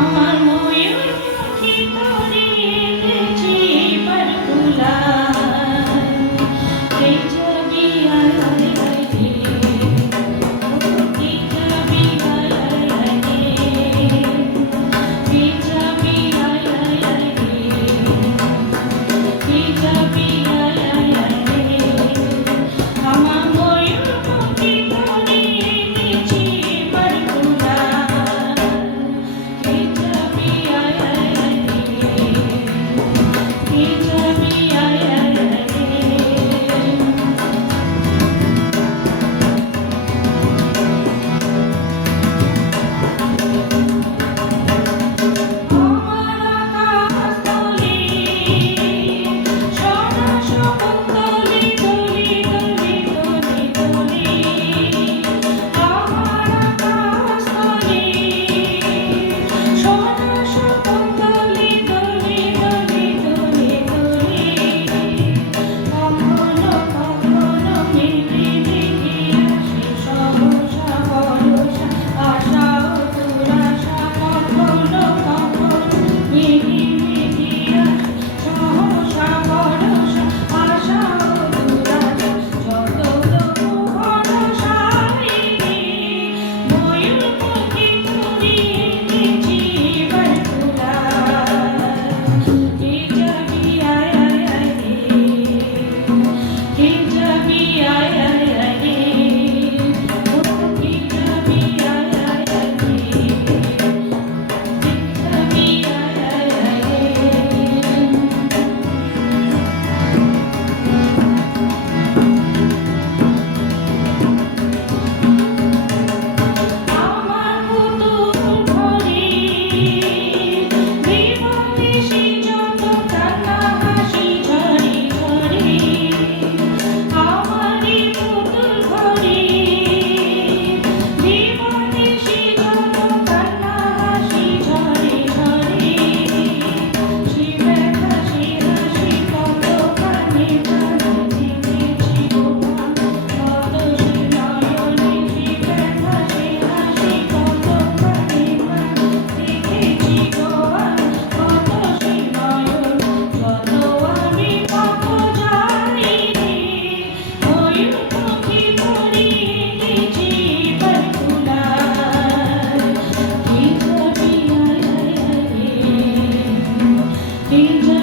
আমার ময়ূর পাখি তোরে এনেছি পারকুলায় Angel